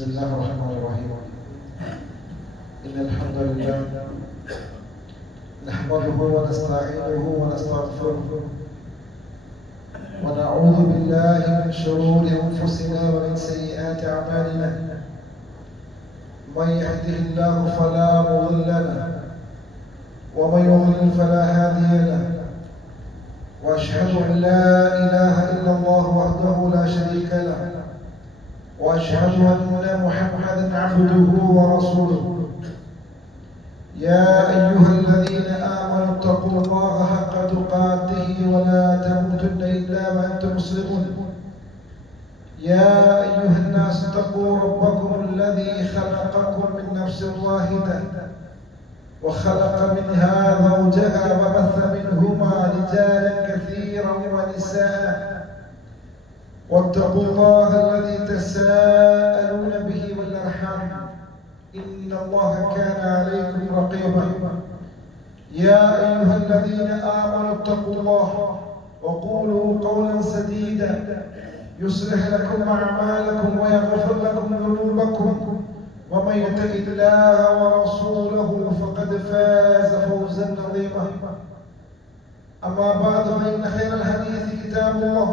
بسم الله الرحمن الرحيم. إن الحمد لله نحمده ونستعينه ونستغفره ونعوذ بالله من شرور أنفسنا ومن سيئات أعمالنا. من يهده الله فلا مضل له ومن يضلل فلا هادي له. وأشهد أن لا إله إلا الله وحده لا شريك له وأشهد أن محمدا عبده ورسوله. يا أيها الذين آمنوا اتقوا الله حق تقاته ولا تموتن إلا وأنتم مسلمون. يا أيها الناس اتقوا ربكم الذي خلقكم من نفس واحدة وخلق منها زوجها وبث منهما رجالا كثيرا ونساء. واتقوا الله الذي تساءلون به والأرحام إن الله كان عليكم رقيبا. يا أيها الذين آمنوا اتقوا الله وقولوا قولا سديدا يصلح لكم أعمالكم ويغفر لكم ذنوبكم ومن يطع الله ورسوله فقد فاز فوزا عظيما. أما بعد فإن خير الحديث كتاب الله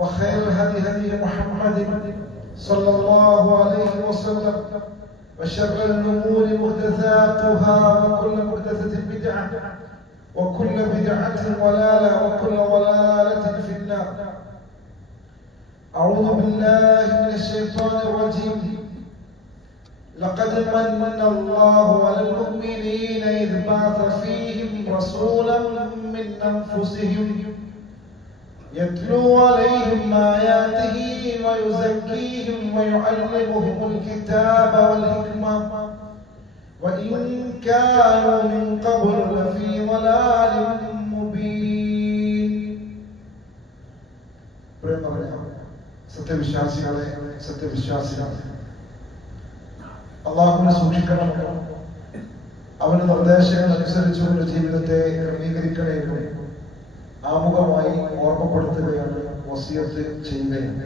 وخير الهدي هدي محمد صلى الله عليه وسلم وشر الأمور محدثاتها وكل محدثة بدعة وكل بدعة ضلالة وكل ضلالة في النار. أعوذ بالله من الشيطان الرجيم. لقد من الله على المؤمنين إذ بعث فيهم رسولا من أنفسهم يتلو عليهم آياته ويزكيهم ويعلمهم الكتاب والحكمة وإن كانوا من قبل لفي ضلال مبين. സത്യവിശ്വാസികളെ അല്ലാഹുവിനെ സൂക്ഷിക്കണം, അവന്റെ നിർദ്ദേശങ്ങൾ അനുസരിച്ചുകൊണ്ട് ജീവിതത്തെ ക്രമീകരിക്കണേ ആമുഖമായി ഓർമ്മപ്പെടുത്തുകയാണ്, വസിയത്ത് ചെയ്യുകയാണ്.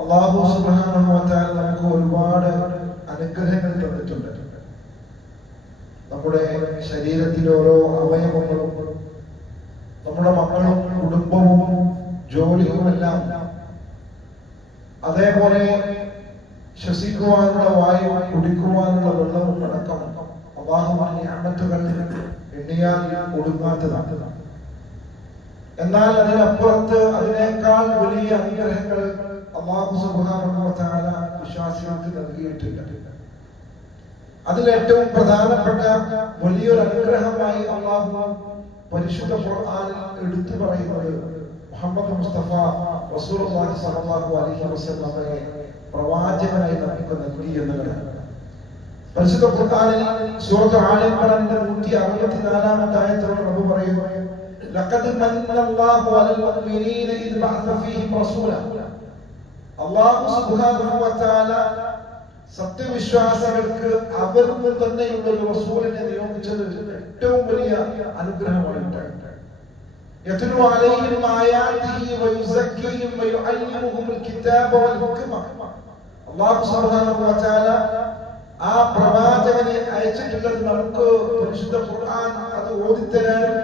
അല്ലാഹു സുബ്ഹാനഹു വ തആല നമുക്ക് ഒരുപാട് അനുഗ്രഹങ്ങൾ തന്നിട്ടുണ്ട്. നമ്മുടെ ശരീരത്തിലെ ഓരോ അവയവങ്ങളും നമ്മുടെ മക്കളും കുടുംബവും ജോലിയുമെല്ലാം, അതേപോലെ ശ്വസിക്കുവാനുള്ള വായു, കുടിക്കുവാനുള്ള വെള്ളവും അടക്കം അല്ലാഹുവിന്റെ നിഅമത്തുകൾ എണ്ണിയാൽ ഒടുങ്ങാത്തതാണ്. എന്നാൽ അതിനപ്പുറത്ത് അതിനേക്കാൾ വലിയ അനുഗ്രഹങ്ങൾ അല്ലാഹു സുബ്ഹാനഹു വ തആല വിശ്വാസികൾക്ക് നൽകിയിട്ടുണ്ട്. അതിലേറ്റവും പ്രധാനപ്പെട്ട വലിയൊരു അനുഗ്രഹമായി അല്ലാഹു പരിശുദ്ധ ഖുർആനിൽ എടുത്തു പറയുന്നത് മുഹമ്മദ് മുസ്തഫ റസൂലുള്ളാഹി സ്വല്ലല്ലാഹു അലൈഹി വസല്ലമയെ പ്രവാചകനായി നമുക്ക് നൽകി എന്നതാണ്. പരിശുദ്ധ ഖുർആനിൽ സൂറത്ത് ആല ഇംറാനിന്റെ 164-ാമത്തെ ആയത്തിൽ റബ്ബ് പറയുന്നു, ലഖദ് മന്നല്ലാഹു അലൽ മുഅ്മിനീന ഇദ് ബഅസ ഫീഹിം റസൂല. അല്ലാഹു സുബ്ഹാനഹു വ തആല സത്യവിശ്വാസികൾക്ക് അവർക്ക് തന്നെയുള്ള ഒരു റസൂലിനെ നിയോഗിച്ചത് ഏറ്റവും വലിയ അനുഗ്രഹമായിട്ടാണ്. യത്ലു അലൈഹിം ആയാതിഹി വയുസക്കിഹിം വയുഅല്ലിമുഹുൽ കിതാബ വൽ ഹിക്മ. അല്ലാഹു സുബ്ഹാനഹു വ തആല ആ പ്രവാചകനെ അയച്ചിട്ടുള്ളത് നമുക്ക് പരിശുദ്ധ ഖുർആൻ അത് ഓതിത്തരാനും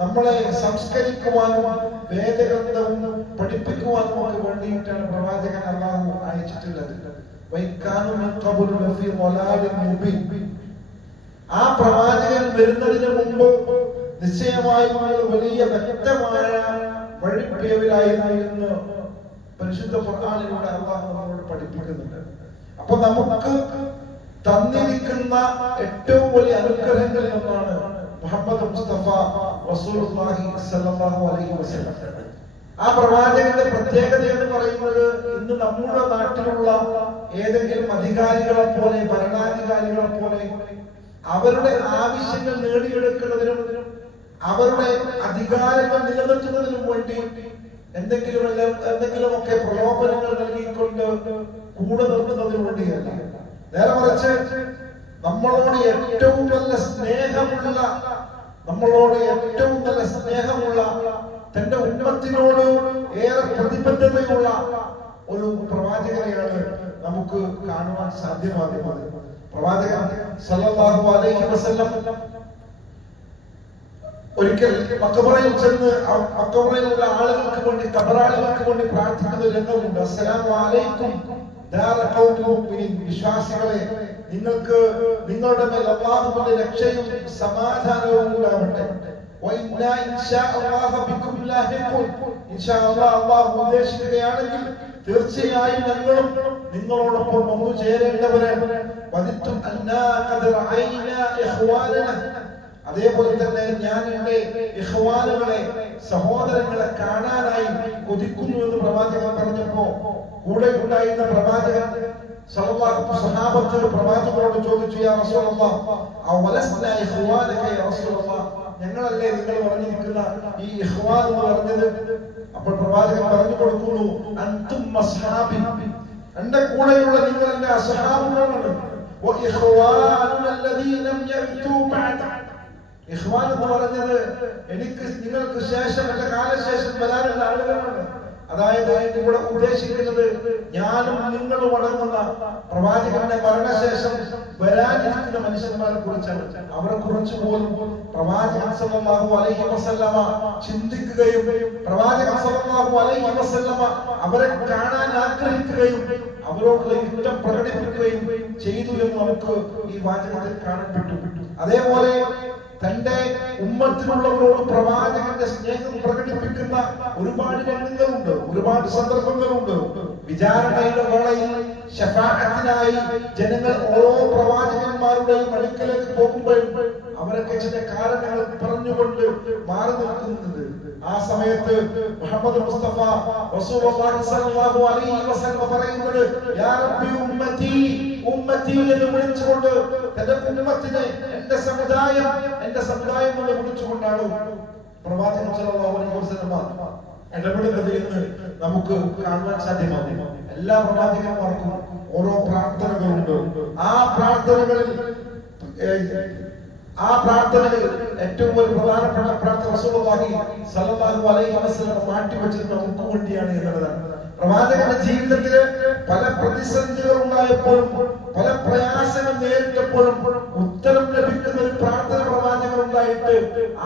നമ്മളെ സംസ്കരിക്കുവാനും വേദഗ്രന്ഥവും പഠിപ്പിക്കുവാനും ഒക്കെ വേണ്ടിയിട്ടാണ് പ്രവാചകൻ അല്ലാഹു അയച്ചിട്ടുള്ളത്. ആ പ്രവാചകൻ വരുന്നതിന് മുമ്പ് നിശ്ചയമായും വലിയ വ്യക്തമായ വഴിപ്പിഴവിലായിരുന്നു എന്ന് പരിശുദ്ധ ഖുർആനിലൂടെ അല്ലാഹു നമ്മളോട് പഠിപ്പിക്കുന്നുണ്ട്. അപ്പൊ നമുക്ക് തന്നിരിക്കുന്ന ഏറ്റവും വലിയ അനുഗ്രഹങ്ങളിൽ ഒന്നാണ് മുഹമ്മദ് മുസ്തഫ റസൂലുള്ളാഹി സ്വല്ലല്ലാഹു അലൈഹി വസല്ലം. ആ പ്രവാചകന്റെ പ്രത്യേകത എന്ന് പറയുന്നത് ഇന്ന് നമ്മുടെ നാട്ടിലുള്ള ഏതെങ്കിലും അധികാരികളെ പോലെ, ഭരണാധികാരികളെ പോലെ അവരുടെ ആവശ്യങ്ങൾ നേടിയെടുക്കുന്നതിനും അവരുടെ അധികാരങ്ങൾ നിലനിർത്തുന്നതിനും വേണ്ടി എന്തെങ്കിലുമൊക്കെ പ്രലോഭനങ്ങൾ നൽകിക്കൊണ്ട് കൂടെ നിർത്തുന്നതിന് വേണ്ടിയല്ല. നേരെ മറിച്ച് നമ്മളോട് ഏറ്റവും നല്ല സ്നേഹമുള്ള തന്റെ ഉമ്മത്തിനോട് ഏറെ പ്രതിബദ്ധതയുള്ള ഒരു പ്രവാചകനെയാണ് നമുക്ക് കാണുവാൻ സാധ്യമാകുന്നത്. പ്രവാചകൻ സല്ലല്ലാഹു അലൈഹി വസല്ലം ഒരിക്കൽ മഖബറയിൽ ചെന്ന് മഖബറയിലുള്ള ആളുകൾക്ക് വേണ്ടി, ഖബറാളികൾക്ക് വേണ്ടി പ്രാർത്ഥിക്കുന്ന രംഗമുണ്ട്. അസ്സലാമു അലൈക്കും ദാറ ഖൗമി മുഅ്മിനീൻ, വിശ്വാസികളെ, നിങ്ങൾക്ക് നിങ്ങളുടെ മേൽ അല്ലാഹുവിന്റെ രക്ഷയും സമാധാനവും ഉണ്ടാവട്ടെ. വഇന്നാ ഇൻഷാ അല്ലാഹു ബികും ലാഹിഖൂൻ, ഇൻഷാ അല്ലാഹ് അല്ലാഹു ഉദ്ദേശിക്കുകയാണെങ്കിൽ തീർച്ചയായും ഞങ്ങളും നിങ്ങളോടൊപ്പം വന്നു ചേരേണ്ടവരാണ്. വദിത്തും അന്നാ ഖദ് റഅയ്നാ ഇഖ്വാനന, അതേപോലെ തന്നെ ഞാൻ എന്റെ ഇഖ്വാനുകളെ, സഹോദരങ്ങളെ കാണാനായി കൊതിക്കുന്നു എന്ന് പ്രവാചകൻ പറഞ്ഞപ്പോ കൂടെ ഉണ്ടായിരുന്ന പ്രവാചകൻ സഹാബത്ത് പ്രവാചകനോട് ചോദിച്ചു, യാ റസൂലല്ലാഹ് അവലസ്നാ ഇഖ്വാനക യാ റസൂലല്ലാഹ്, ഞങ്ങളല്ലേ നിങ്ങൾ പറഞ്ഞിരിക്കുന്ന ഈ ഇഖ്വാൻ എന്ന് പറഞ്ഞത്? അപ്പോൾ പ്രവാചകൻ പറഞ്ഞു കൊടുക്കുന്നു, അൻതും അസ്ഹാബി, എന്റെ കൂടെയുള്ള നിങ്ങൾ എന്റെ അസ്ഹാബുകളാണ്. വഇഖ്വാനുന അല്ലദീന ലം യഅ്തു ബഅദ, ഇഖ്വാൻ എന്ന് പറഞ്ഞത് എനിക്ക് നിങ്ങൾക്ക് ശേഷം, എന്റെ കാലശേഷം വരാനുള്ള ആളുകളാണ്. അതായത് ഇവിടെ ഉദ്ദേശിക്കുന്നത് ഞാനും നിങ്ങളും അടങ്ങുന്ന പ്രവാചകന്റെ മരണശേഷം വരാനിരിക്കുന്ന മനുഷ്യന്മാരെ കുറിച്ചാണ്. അവരെ കുറിച്ച് പോലും പ്രവാചകൻ സല്ലല്ലാഹു അലൈഹി വസല്ലമ ചിന്തിക്കുകയും പ്രവാചകൻ സല്ലല്ലാഹു അലൈഹി വസല്ലമ അവരെ കാണാൻ ആഗ്രഹിക്കുകയും അവരോടുള്ള ഇഷ്ടം പ്രകടിപ്പിക്കുകയും ചെയ്തു എന്ന് നമുക്ക് ഈ വാചകത്തിൽ കാണാൻ പറ്റും. അതേപോലെ തന്റെ ഉമ്മത്തിനുള്ളവരോട് പ്രവാചകന്റെ സ്നേഹം പ്രകടിപ്പിക്കുന്ന ഒരുപാട് രംഗങ്ങളുണ്ട്, ഒരുപാട് സന്ദർഭങ്ങളുണ്ട്. വിചാരണയുടെ വേളയിൽ ശഫാഅത്തിനായി ജനങ്ങൾ ഓരോ പ്രവാചകന്മാരുടെയും അടുക്കലേക്ക് പോകുമ്പോഴും അവരൊക്കെ ചില കാരണങ്ങൾ പറഞ്ഞുകൊണ്ട് മാറി നിൽക്കുന്നുണ്ട്. ആ സമയത്ത് മുഹമ്മദ് മുസ്തഫ റസൂലുള്ളാഹി സ്വല്ലല്ലാഹു അലൈഹി വസല്ലം പറയുന്നത്, യാ റബ്ബി ഉമ്മത്തി ഉമ്മത്തി എന്ന് വിളിച്ചുകൊണ്ട് തന്റെ ഉമ്മത്തിനെ, എന്റെ സമുദായം എന്ന് വിളിച്ചുകൊണ്ടാണ് പ്രവാചകൻ സല്ലല്ലാഹു അലൈഹി വസല്ലം ഇടപെടുന്നത് എന്ന് നമുക്ക് കാണാൻ സാധ്യമാകും. എല്ലാ പ്രവാചകന്മാർക്കും ഓരോ പ്രാർത്ഥനകളുണ്ട്. ആ പ്രാർത്ഥനകളിൽ ഏറ്റവും ഒരു പ്രധാനപ്പെട്ട പ്രാർത്ഥന റസൂലുള്ളാഹി സ്വല്ലല്ലാഹു അലൈഹി വസല്ലം മാറ്റിവെച്ചത് നമുക്ക് വേണ്ടിയാണ് എന്നുള്ളതാണ്. പ്രവാചകന്റെ ജീവിതത്തില് പല പ്രതിസന്ധികൾ ഉണ്ടായപ്പോഴും പല പ്രയാസങ്ങൾ നേരിട്ടപ്പോഴും ഉത്തരം ലഭിക്കുന്ന ഒരു പ്രാർത്ഥന പ്രവാചകൻ ഉണ്ടായിട്ട്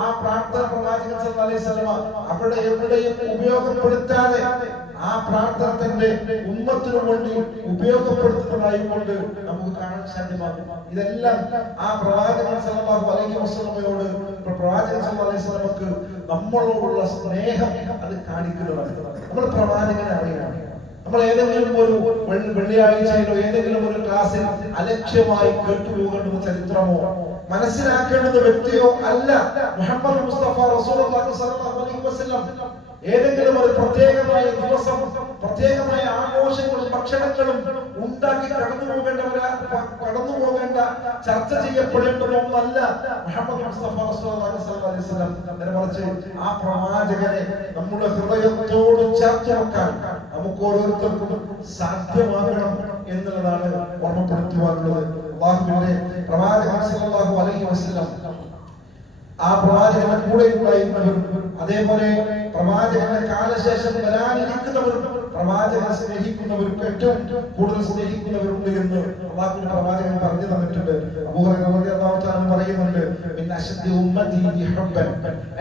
ആ പ്രാർത്ഥന പ്രവാചകൻ സല്ലല്ലാഹു അലൈഹി വസല്ലം അവിടെ എവിടെയും ഉപയോഗപ്പെടുത്താതെ ആ പ്രാർത്ഥന തന്റെ ഉമ്മത്തിനു വേണ്ടി ഉപയോഗപ്പെടുത്തുന്നതായിക്കൊണ്ട് നമുക്ക് കാണാൻ സാധ്യമാകും. ഇതെല്ലാം ആ പ്രവാചകൻ സല്ലല്ലാഹു അലൈഹി വസല്ലമയോട്, പ്രവാചകൻ സല്ലല്ലാഹു അലൈഹി വസല്ലമക്ക് നമ്മളോടുള്ള സ്നേഹം അത് കാണിക്കുന്നതാണ്. നമ്മൾ പ്രവാചകനെ അറിയണം. നമ്മൾ ഏതെങ്കിലും ഒരു വെള്ളിയാഴ്ചയിലോ ഏതെങ്കിലും ഒരു ക്ലാസ്സിൽ അലക്ഷ്യമായി കേട്ടുപോകേണ്ടുന്ന ചരിത്രമോ മനസ്സിലാക്കേണ്ടുന്ന വ്യക്തിയോ അല്ല മുഹമ്മദ് മുസ്തഫ റസൂലുള്ളാഹി സ്വല്ലല്ലാഹു അലൈഹി വസല്ലം. ഏതെങ്കിലും ഒരു പ്രത്യേകമായ ദിവസം, പ്രത്യേകമായ ആഘോഷങ്ങളും ഭക്ഷണങ്ങളും ഉണ്ടാക്കി കടന്നു പോകേണ്ട ചർച്ച ചെയ്യപ്പെടേണ്ടതൊന്നല്ല മുഹമ്മദ് മുസ്തഫ റസൂലുള്ളാഹി സ്വല്ലല്ലാഹു അലൈഹി വസല്ലം. മറിച്ച് ആ പ്രവാചകനെ നമ്മുടെ ഹൃദയത്തോട് ചേർത്ത് വെക്കാൻ നമുക്ക് ഓരോരുത്തർക്കും സാധ്യമാകണം എന്നുള്ളതാണ് ഓർമ്മപ്പെടുത്തുവാനുള്ളത്. അല്ലാഹുവിന്റെ പ്രവാചകൻ സല്ലല്ലാഹു അലൈഹി വസല്ലം, ആ പ്രവാചകന്റെ കൂടെ ഉണ്ടായിരുന്നവരും അതേപോലെ പ്രവാചകന്റെ കാലശേഷം വരാനിരിക്കുന്നവരും പ്രവാചകനെ സ്നേഹിക്കുന്നവർക്ക് ഏറ്റവും കൂടുതൽ സ്നേഹിക്കുന്നവരുണ്ട് എന്ന് അല്ലാഹുവിന്റെ പ്രവാചകൻ പറഞ്ഞു തന്നിട്ടുണ്ട്. അബൂ ഹുറൈറ റളിയല്ലാഹു തആല പറയുന്നുണ്ട്, മിൻ അശദ്ദി ഉമ്മതി ഹുബ്ബൻ,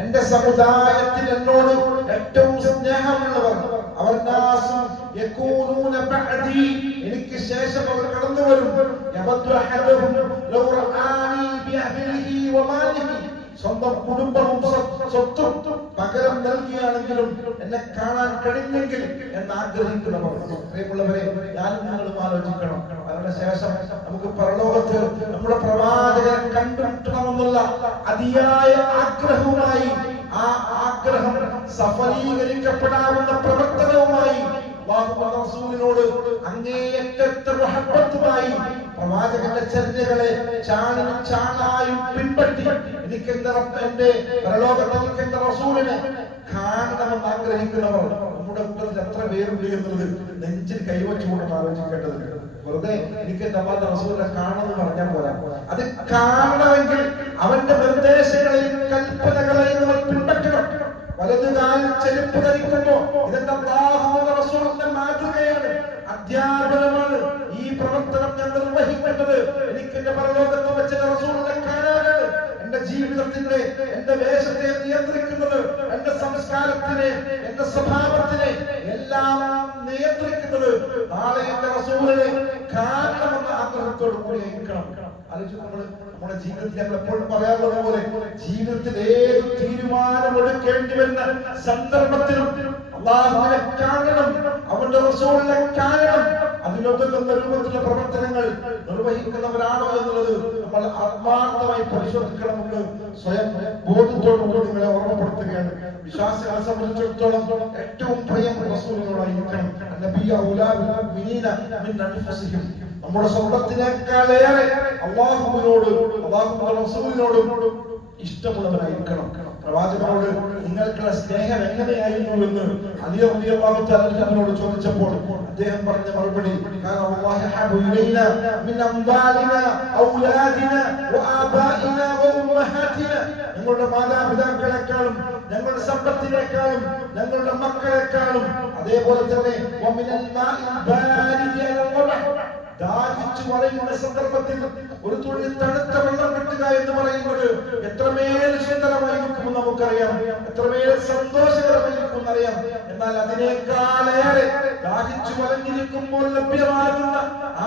എന്റെ സമുദായത്തിൽ എന്നോട് ഏറ്റവും സ്നേഹമുള്ളവർ അവർ നാസും യകൂനൂന ബഅദി, എനിക്ക് ശേഷം അവർ കടന്നു വരും. യവദ്ദു അഹദുഹും ലൗ റആനി ബിഅഹ്ലിഹി വമാലിഹി, സ്വന്തം കുടുംബവും സ്വത്തും പകരം നൽകിയാണെങ്കിലും എന്നെ കാണാൻ കഴിഞ്ഞെങ്കിൽ എന്ന് ആഗ്രഹിക്കുന്നവർ. പ്രിയമുള്ളവരെ, ഞാനും നിങ്ങളും ആലോചിക്കണം. അതിന് ശേഷം നമുക്ക് പരലോകത്ത് നമ്മുടെ പ്രവാചകനെ കണ്ടുമുട്ടണമെന്നുള്ള അതിയായ ആഗ്രഹവുമായി, ആ ആഗ്രഹം സഫലീകരിക്കപ്പെടാവുന്ന പ്രവർത്തനവുമായി അല്ലാഹുവിന്റെ റസൂലിനോട് അങ്ങേയറ്റത്തെ മുഹബ്ബത്തുമായി പ്രവാചകന്റെ ചര്യകളെ ചാണനും ചാണായും പിൻപറ്റി എനിക്ക് എന്റെ പരലോകത്തിൽ എന്റെ റസൂലിനെ കാണണമെന്ന് ആഗ്രഹിക്കുന്നവർ നമ്മുടെ കൂട്ടത്തിൽ എത്ര പേരുണ്ട് എന്നുള്ളത് നെഞ്ചിൽ കൈവച്ചുകൊണ്ട് ആലോചിക്കേണ്ടതുണ്ട്. വെറുതെ എനിക്ക് എന്റെ അല്ലാഹുവിന്റെ റസൂലിനെ കാണണമെന്ന് പറഞ്ഞാൽ പോരാ. അത് കാണണമെങ്കിൽ അവന്റെ നിർദ്ദേശങ്ങളെയും കൽപ്പനകളെയും നമ്മൾ പിൻപറ്റണം. വലതുകാലിൽ ചെരുപ്പ് ധരിക്കുമ്പോ ഇതെന്റെ അല്ലാഹുവിന്റെ റസൂലിന്റെ മാതൃകയാണ്. അധ്യാപനമാണ്. ഈ പ്രവർത്തനം ഞാൻ നിർവഹിക്കേണ്ടത് എനിക്ക് എന്റെ പരലോകത്ത് വെച്ച റസൂലിനെ കാണാനാണ്. എന്റെ ജീവിതത്തിന്റെ, എന്റെ വേഷത്തെ നിയന്ത്രിക്കുന്നത്, എന്റെ സംസ്കാരത്തിനെ, എന്റെ സ്വഭാവത്തിനെ എല്ലാം നിയന്ത്രിക്കുന്നത് നാളെ എന്റെ റസൂലിനെ കാണണമെന്ന ആഗ്രഹത്തോടു കൂടി ആയിരിക്കണം. നമ്മുടെ ജീവിതത്തിൽ നമ്മൾ എപ്പോഴും പറയാറുള്ളത് പോലെ ജീവിതത്തിൽ ഏത് തീരുമാനമെടുക്കേണ്ടി വരുന്ന സന്ദർഭത്തിലും അല്ലാഹുവിനെ കാണണം, അവന്റെ റസൂലിനെ കാണണം. അതിനൊതുങ്ങുന്ന രൂപത്തിലുള്ള പ്രവർത്തനങ്ങൾ നിർവഹിക്കുന്നവരാണോ എന്നുള്ളത് നമ്മൾ ആത്മാർത്ഥമായി പരിശോധിക്കണമെന്ന് സ്വയം ബോധത്തോടുകൂടി നിങ്ങളെ ഓർമ്മപ്പെടുത്തുകയാണ്. വിശ്വാസികളെ സംബന്ധിച്ചിടത്തോളം ഏറ്റവും പ്രിയം റസൂലിനോടായിരിക്കണം. നമ്മുടെ സ്വന്തത്തിനേക്കാളേറെ അല്ലാഹുവിനോട്, അല്ലാഹുവിന്റെ റസൂലിനോടും ഇഷ്ടമുള്ളവരായിരിക്കണം. പ്രവാചകനോട് നിങ്ങൾക്കുള്ള സ്നേഹം എങ്ങനെയായിരുന്നു എന്ന് അലി റളിയല്ലാഹു തആല ചോദിച്ചപ്പോൾ അദ്ദേഹം പറഞ്ഞ മറുപടി ഞങ്ങളുടെ മാതാപിതാക്കളെക്കാളും, ഞങ്ങളുടെ സമ്പത്തിനേക്കാളും, ഞങ്ങളുടെ മക്കളെക്കാളും, അതേപോലെ തന്നെ ദാഹിച്ചു വലയുന്ന സന്ദർഭത്തിൽ ഒരു തുള്ളി തണുത്ത വെള്ളം കിട്ടുക എന്ന് പറയുന്നത് എത്രമേൽ സുന്ദരമായിരിക്കും നമുക്കറിയാം, എത്രമേൽ സന്തോഷകരമായിരിക്കും എന്നറിയാം. എന്നാൽ അതിനേക്കാളേറെ ദാഹിച്ചു വലഞ്ഞിരിക്കുമ്പോൾ ലഭ്യമാകുന്ന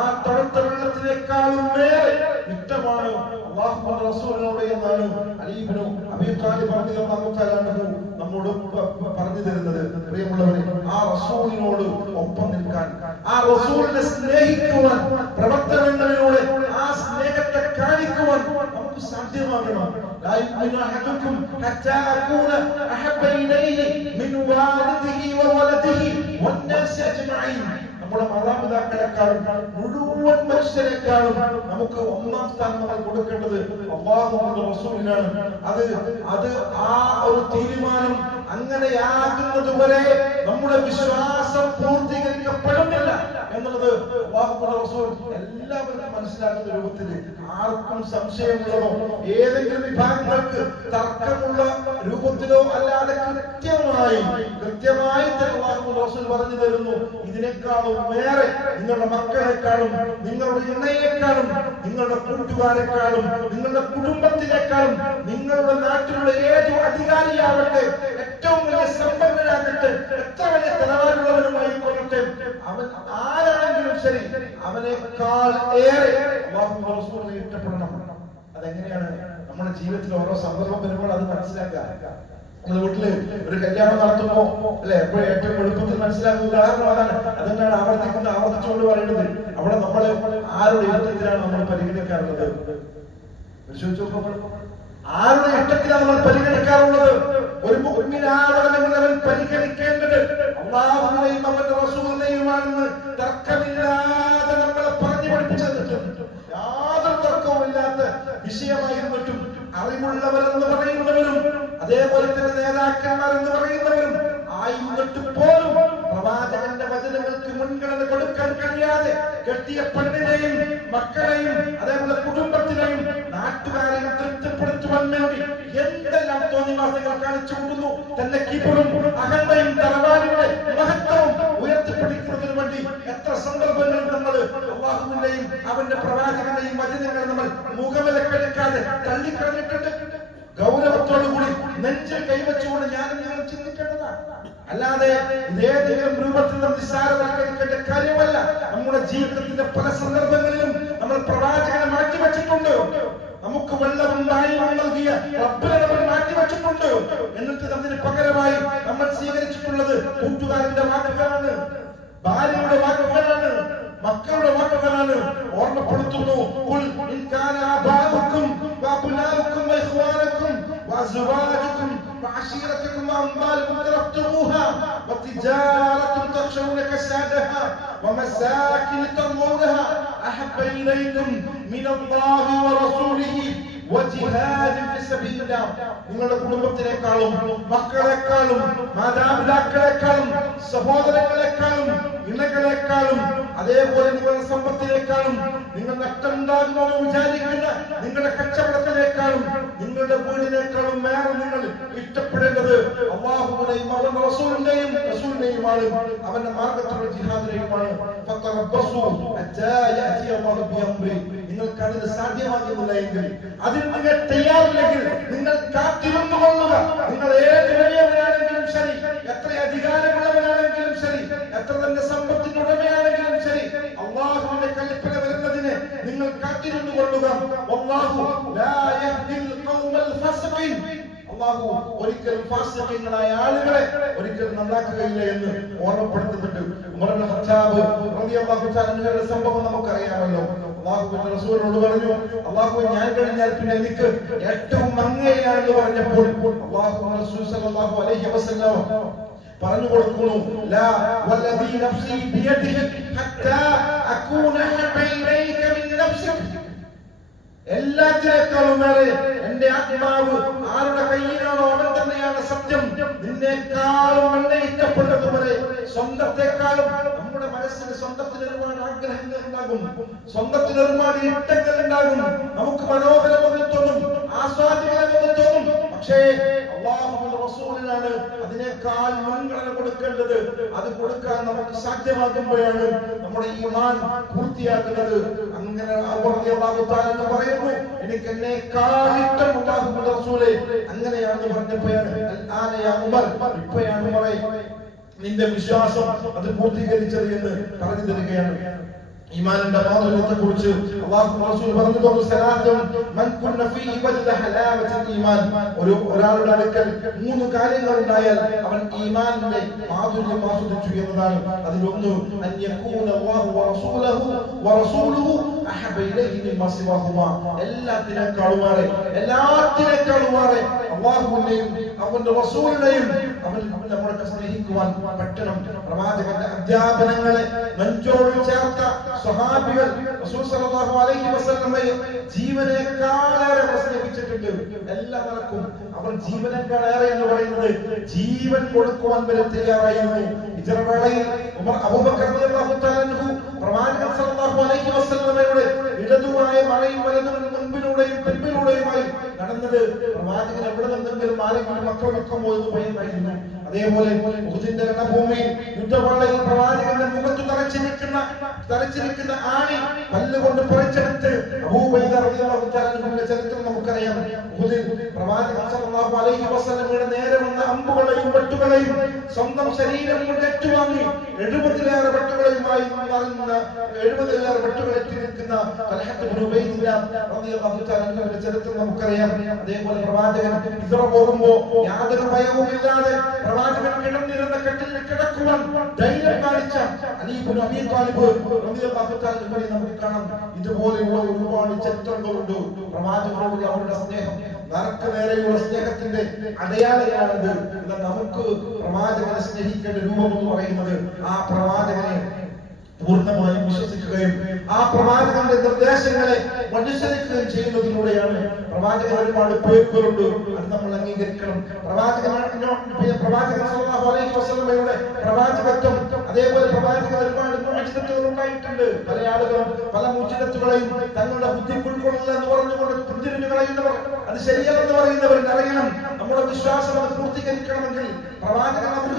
ആ തണുത്ത വെള്ളത്തിനേക്കാളും മേലെ ഇഷ്ടമാണ് അല്ലാഹുവിന്റെ റസൂലിനോട് എന്നാണ് അലി ഇബ്നു അബീ ത്വാലിബ് റളിയല്ലാഹു തആല നമ്മോട് പറഞ്ഞു തരുന്നത്. പ്രിയമുള്ളവരെ, ആ റസൂലിനോട് ഒപ്പം നിൽക്കാൻ, ആ റസൂലിനെ സ്നേഹിക്കുവാൻ, പ്രവർത്തനങ്ങളിലൂടെ ആ സ്നേഹത്തെ കാണിക്കുവാൻ നമുക്ക് സാധ്യമാകണം. നമ്മുടെ മാതാപിതാക്കളെക്കാളും മുഴുവൻ മനുഷ്യരെക്കാളും നമുക്ക് ഒന്നാം സ്ഥാനം നമ്മൾ കൊടുക്കേണ്ടത് അല്ലാഹുവിന്റെ റസൂലിനാണ്. അത് ആ ഒരു തീരുമാനം അങ്ങനെയാകുന്നത് വരെ നമ്മുടെ വിശ്വാസം പൂർത്തീകരിക്കപ്പെടുന്നില്ല എന്നുള്ളത് അല്ലാഹുവിന്റെ റസൂൽ എല്ലാവർക്കും മനസ്സിലാക്കുന്ന രൂപത്തിൽ, ആർക്കും സംശയമുള്ളതോ ഏതെങ്കിലും വിഭാഗങ്ങൾക്ക് തർക്കമുള്ള രൂപത്തിലോ അല്ലാതെ കൃത്യമായി അല്ലാഹുവിന്റെ റസൂൽ പറഞ്ഞു തരുന്നു. ഇതിനേക്കാളും വേറെ നിങ്ങളുടെ മക്കളെക്കാളും, നിങ്ങളുടെ ഇണയേക്കാളും, നിങ്ങളുടെ കൂട്ടുകാരെക്കാളും, നിങ്ങളുടെ കുടുംബത്തിനേക്കാളും, നിങ്ങളുടെ നാട്ടിലുള്ള ഏത് അധികാരിയാവട്ടെ, ഏറ്റവും വലിയ സമ്പന്നനാകട്ടെ, എത്ര വലിയ തലവാരുള്ളവരുമായി കൊള്ളട്ടെ, അവൻ ആരാണെങ്കിലും ശരി, അവനേക്കാൾ ഏറെ അല്ലാഹുവിന്റെ റസൂലിനെ ഇഷ്ടപ്പെടണം. അതെങ്ങനെയാണ്? നമ്മുടെ ജീവിതത്തിൽ ഓരോ സന്ദർഭം വരുമ്പോൾ അത് മനസ്സിലാക്കുക. നമ്മുടെ വീട്ടില് ഒരു കല്യാണം നടത്തുമ്പോ അല്ലെ, എപ്പോഴും ഏറ്റവും എളുപ്പത്തിൽ മനസ്സിലാക്കുന്ന ഉദാഹരണം അതാണ്. അതുകൊണ്ടാണ് ആവർത്തിച്ചുകൊണ്ട് പറയുന്നത്. അവിടെ നമ്മള് ആരുടെ ഇഷ്ടത്തിലാണ് നമ്മൾ പരിഗണിക്കാറുള്ളത്? ആരുടെ ഇഷ്ടത്തിലാണ് നമ്മൾ പരിഗണിക്കാറുള്ളത്? ഒരു മുഅ്മിനാണെന്ന് അവൻ പരിഗണിക്കേണ്ടത് അല്ലാഹുവിനെയും അവന്റെ റസൂലിനെയുമാണെന്ന് തർക്കമില്ലാതെ നമ്മളെ പറഞ്ഞു പഠിപ്പിച്ചിട്ടും, യാതൊരു തർക്കവുമില്ലാത്ത വിഷയമായിരുന്നിട്ടും അറിവുള്ളവരെന്ന് പറയുന്നവരും അതേപോലെ തന്നെ നേതാക്കന്മാർ എന്ന് പറയുന്നവരും ആയിരുന്നിട്ട് പോലും പ്രവാചകന്റെ വചനങ്ങൾക്ക് മുൻഗണന കൊടുക്കാൻ കഴിയാതെ കെട്ടിയ പെണ്ണിനെയും മക്കളെയും അതേപോലെ കുടുംബത്തിനെയും നാട്ടുകാരെയും തൃപ്തിപ്പെടുത്തുവാൻ വേണ്ടി എന്തെല്ലാം തോന്നിവാസങ്ങൾ കാണിച്ചു കൊടുക്കുന്നു. തന്റെ കിബറും അഹന്തയും തറവാടിന്റെ മഹത്വവും ഉയർത്തിപ്പിടിക്കുന്നതിന് വേണ്ടി എത്ര സന്ദർഭങ്ങളിൽ നമ്മൾ അല്ലാഹുവിന്റെയും അവന്റെ പ്രവാചകന്റെയും വചനങ്ങൾ നമ്മൾ മുഖവിലക്കെടുക്കാതെ തള്ളിക്കളഞ്ഞിട്ടുണ്ട്. ഗൗരവത്തോടുകൂടി നെഞ്ചിൽ കൈവച്ചുകൊണ്ട് ഞാൻ ചിന്തിക്കേണ്ടതാണ്. അല്ലാതെ ഇതേതെങ്കിലും രൂപത്തിൽ നാം നിസ്സാരവൽക്കരിക്കേണ്ട കാര്യമല്ല. നമ്മുടെ ജീവിതത്തിന്റെ പല സന്ദർഭങ്ങളിലും നമ്മൾ പ്രവാചകനെ മാറ്റിവെച്ചിട്ടുണ്ട്. നമുക്ക് വെള്ളവും വായുവും നൽകിയ റബ്ബിനെ നമ്മൾ മാറ്റിവെച്ചിട്ടുണ്ട്. എന്നിട്ട് അതിന് പകരമായി നമ്മൾ സ്വീകരിച്ചിട്ടുള്ളത് കൂട്ടുകാരന്റെ വാക്കുകളാണ്, ഭാര്യയുടെ വാക്കുകളാണ്, മക്കളുടെ വാക്കുകളാണ്. ഓർമ്മപ്പെടുത്തുന്നു, وأزواجكم وعشيرتكم وأموال اقترفتموها وتجارة تخشون كسادها ومساكن ترضونها أحب إليكم من الله ورسوله وجهاد في سبيل الله. നിങ്ങളുടെ കുടുംബത്തിനേക്കാളും മക്കളെക്കാളും മാതാപിതാക്കളെക്കാളും സഹോദരങ്ങളെക്കാളും ഇണകളെക്കാളും അതേപോലെ നിങ്ങളുടെ സമ്പത്തിനേക്കാളും നിങ്ങൾ നഷ്ടമുണ്ടാകുമെന്ന് വിചാരിക്കുന്ന നിങ്ങളുടെ കച്ചവടത്തിനേക്കാളും നിങ്ങളുടെ വീടിനേക്കാളും വേറെ നിങ്ങൾ ഇഷ്ടപ്പെടേണ്ടത് അല്ലാഹുവിനെയും അവന്റെ റസൂലിനെയുമാണ് അവന്റെ മാർഗ്ഗത്തിലുള്ള ജിഹാദിനെയുമാണ്. ഫതറബ്ബസു ഹത്താ യഅതി അല്ലാഹു ബിഅംരി. നിങ്ങൾക്ക് അത് സാധ്യമാകുന്നില്ല എങ്കിൽ, അതിന് നിങ്ങൾ തയ്യാറില്ലെങ്കിൽ നിങ്ങൾ കാത്തിരുന്നു കൊള്ളുക. നിങ്ങൾ ഏത് വലിയവനാണെങ്കിലും ശരി, എത്ര അധികാരമുള്ളവനാണെങ്കിലും ശരി, എത്ര തന്നെ സമ്പത്തിന്റെ ഉടമയാണെങ്കിലും ശരി, അല്ലാഹുവിന്റെ കൽപ്പന വരുന്നതിന് നിങ്ങൾ കാത്തിരുന്നു കൊള്ളുക. വല്ലാഹു ലാ യഹ്ദിൽ ഖൗമൽ ഫസിഖീൻ. അല്ലാഹു ഒരിക്കലും ഫാസിഖീങ്ങളായ ആളുകളെ ഒരിക്കലും നന്നാക്കുകയില്ല എന്ന് ഓർമ്മപ്പെടുത്തുന്നുണ്ട്. ഉമർ ഇബ്നു ഖത്താബ് റളിയല്ലാഹു തആല അൻഹുവിന്റെ സംഭവം നമുക്കറിയാമല്ലോ. അല്ലാഹുവിന്റെ റസൂലിനോട് പറഞ്ഞു, അല്ലാഹു ഞാൻ കഴിഞ്ഞാൽ പിന്നെ എനിക്ക് ഏറ്റവും അങ്ങനെയാണെന്ന് പറഞ്ഞപ്പോൾ അല്ലാഹുവിന്റെ റസൂൽ സല്ലല്ലാഹു അലൈഹി വസല്ലം പറഞ്ഞു കൊടുക്കുന്നു, ലാ വല്ലദീ നഫ്സി ബിയദിഹി ഹത്താ അകൂന ബൈനക മിൻ നഫ്സിക. എല്ലാത്തിനേക്കാളുമേറെ എന്റെ ആത്മാവ് ആരുടെ കയ്യിലാണോ അവൻ തന്നെയാണ് സത്യം. നിന്നേക്കാളും എന്നെ ഇഷ്ടപ്പെട്ടതുവരെ സ്വന്തത്തെക്കാളും നമ്മുടെ മനസ്സിന് സ്വന്തത്തിന് ഒരുപാട് ആഗ്രഹങ്ങൾ ഉണ്ടാകും, സ്വന്തത്തിന് ഒരുപാട് ഇഷ്ടങ്ങൾ ഉണ്ടാകും. നമുക്ക് മനോഹരമെന്ന് തോന്നും, ആസ്വാദ്യകരമെന്ന് തോന്നും. പക്ഷേ അല്ലാഹുവിന്റെ റസൂലിനാണ് അതിനേക്കാൾ മുൻഗണന കൊടുക്കേണ്ടത്. അത് കൊടുക്കാൻ നമുക്ക് സാധ്യമാകുമ്പോഴാണ് നമ്മുടെ ഈമാൻ പൂർത്തിയാക്കുന്നത്. അങ്ങനെ അല്ലാഹു തആല പറയുന്നു, എനിക്ക് എന്നേക്കാൾ ഇഷ്ടം അല്ലാഹുവിന്റെ റസൂലേ അങ്ങനെയാണെന്ന് പറഞ്ഞപ്പോഴാണ് അൽആന യാ ഉമർ, ഇപ്പോഴാണ് ഉമറേ നിന്റെ വിശ്വാസം അത് പൂർത്തീകരിച്ചത് എന്ന് പറഞ്ഞു തരികയാണ്. ഈമാനിന്റെ മാധുര്യത്തെ കുറിച്ച് അല്ലാഹു റസൂൽ പറഞ്ഞു തന്നു, സലാത്തുൻ മൻ കുന്ന ഫീഹി വജദ ഹലാവത്തുൽ ഈമാൻ. ഒരാളുടെ അടുക്കൽ 3 കാര്യങ്ങൾ ഉണ്ടായാൽ അവൻ ഈമാനിന്റെ മാധുര്യം ആസ്വദിച്ചു എന്നതാണ്. അതിലൊന്ന് അൻ യകൂന അല്ലാഹു വറസൂലുഹു അഹബ ഇലൈഹി മിമ്മാ സിവാഹുമാ. എല്ലാത്തിനേക്കാളുമേറെ അല്ലാഹുവിനെയും അവന്റെ റസൂലിനെയും അവൻ നമ്മളെ സ്നേഹിക്കുവാൻ പറ്റണം. പ്രവാചകന്റെ അധ്യാപനങ്ങളെ നെഞ്ചോട് ചേർത്ത സ്വഹാബികൾ റസൂൽ സല്ലല്ലാഹു അലൈഹി വസല്ലമയെ ജീവനേക്കാളേറെ സ്നേഹിച്ചിട്ടുണ്ട്. എല്ലാവർക്കും അവർ ജീവനേക്കാളേറെ എന്ന് പറയുന്നത് ജീവൻ കൊടുക്കുവാൻ വരെ തയ്യാറായിരുന്നു. ഹിജ്റവേളയിൽ അബൂബക്കർ റളിയല്ലാഹു തആല അൻഹു പ്രവാചകൻ സല്ലല്ലാഹു അലൈഹി വസല്ലമയുടെ ഇടതുമായ മഴയും വലതും മുൻപിലൂടെയും പിൻപിലൂടെയുമായി നടന്നത് പ്രവാചകൻ എവിടെ നിന്നെങ്കിലും ആരെങ്കിലും ആക്രമിക്കുമോ എന്ന് ഭയമായിരുന്നു. അതേപോലെ ഉഹുദിന്റെ രണഭൂമിയിൽ യുദ്ധവേളയിൽ പ്രവാചകന്റെ മുഖത്ത് തറച്ചിരിക്കുന്ന ആണി പല്ലുകൊണ്ട് പുറച്ചെടുത്ത് അബൂ ഉബൈദ റളിയല്ലാഹു തആല അൻഹുവിന്റെ ചരിത്രം നമുക്കറിയാം. ഉഹുദിൽ പ്രവാചകൻ സല്ലല്ലാഹു അലൈഹി വസല്ലമയുടെ നേരെ വന്ന അമ്പുകളെയും വെട്ടുകളെയും സ്വന്തം ശരീരം കൊണ്ട് ഏറ്റുവാങ്ങി 70-ലേറെ വെട്ടുകളുമായി നിൽക്കുന്ന തൽഹത്ത് ഇബ്നു ഉബൈദില്ലാഹ് റളിയല്ലാഹു തആല അൻഹുവിന്റെ ചരിത്രം നമുക്കറിയാം. അതേപോലെ പ്രവാചകൻ ഹിജ്റ പോകുമ്പോൾ യാതൊരു ഭയവുമില്ലാതെ പ്രവാചകൻ കിടന്നിരുന്ന കട്ടിലിൽ കിടക്കുവാൻ ധൈര്യം കാണിച്ച അലി ഇബ്നു അബീ ത്വാലിബ് റളിയല്ലാഹു തആല അൻഹുവിനെ നമുക്ക് കാണാം. ഇതുപോലെയുള്ള ഒരുപാട് ചരിത്രങ്ങളുണ്ട്. പ്രവാചകനോടുള്ള അവരുടെ സ്നേഹം നരക്ക് നേരെയുള്ള സ്നേഹത്തിന്റെ അടയാളങ്ങളാണിത്. എന്നാൽ നമുക്ക് പ്രവാചകനെ സ്നേഹിക്കേണ്ട രൂപം എന്ന് പറയുന്നത് ആ പ്രവാചകനെ പൂർണ്ണമായും വിശ്വസിക്കുകയും ആ പ്രവാചകന്റെ നിർദ്ദേശങ്ങളെ അനുസരിക്കുകയും ചെയ്യുന്നതിലൂടെയാണ്. പ്രവാചകൻ ഒരുപാട് പേരുകളുണ്ട്, അത് നമ്മൾ അംഗീകരിക്കണം. പ്രവാചകൻ സല്ലല്ലാഹു അലൈഹി വസല്ലമയുടെ പ്രവാചകത്വം, അതേപോലെ പ്രവാചകൻ ഒരുപാട് മുഅ്ജിസത്തുകൾ ഉണ്ടായിട്ടുണ്ട്. പല ആളുകളും പല മുഅ്ജിസത്തുകളെയും തങ്ങളുടെ ബുദ്ധിക്ക് ഉൾക്കൊള്ളില്ല എന്ന് പറഞ്ഞുകൊണ്ട് പിന്തിരിഞ്ഞു കളയുന്നവർ, അത് ശരിയല്ലെന്ന് പറയുന്നവർ അറിയണം. നമ്മുടെ വിശ്വാസം അത് പൂർത്തീകരിക്കണമെങ്കിൽ പ്രവാചകൻ നമുക്ക്